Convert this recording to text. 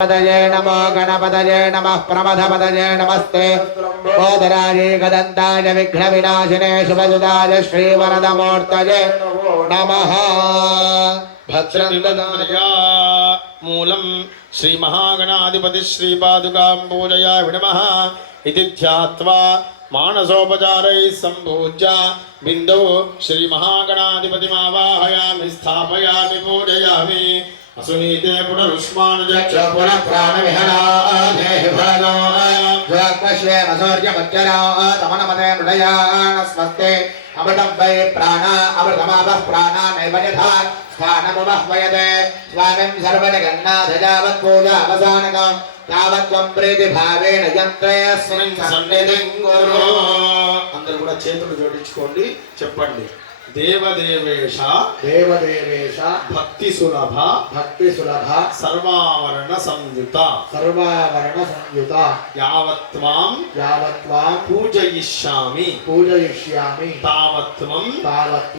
పదజే నమో గణపతజే నమ ప్రమథపదజే నమస్తే కోదరాజే గదంతాయ విఘ్న వినాశినే శుభజుదాయ శ్రీవరదమూర్తజే నమ భద్రం భద్రనిలదానయా మూలం శ్రీ మహాగణాధిపతి శ్రీ పాదుకాం పూజయామి నమః ఇది ధ్యాత్వా మానసోపచారై సంపూజ్య బిందౌ శ్రీ మహాగణాధిపతిమావాహయామి స్థాపయామి పూజయామి అసునీతే పునరుష్మానుజక్ష పునః ప్రాణవిహరాదేహి మృడయాణ స్వస్తే అమృతం వై ప్రాణ అమృతమాపః ప్రాణానైవ యథా స్థానముమహ్వయతే స్వామిం సర్వజగన్నాథయావత్ పూజావసానకం అందరూ కూడా చేతులు జోడించుకోండి చెప్పండి. దేవదేవేశ దేవదేవేశ భక్తి సులభ భక్తి సులభ సర్వావరణ సంయుత సర్వావరణ సంయుత యావత్వాం యావత్వాం పూజయిష్యామి పూజయిష్యామి తావత్వం తావత్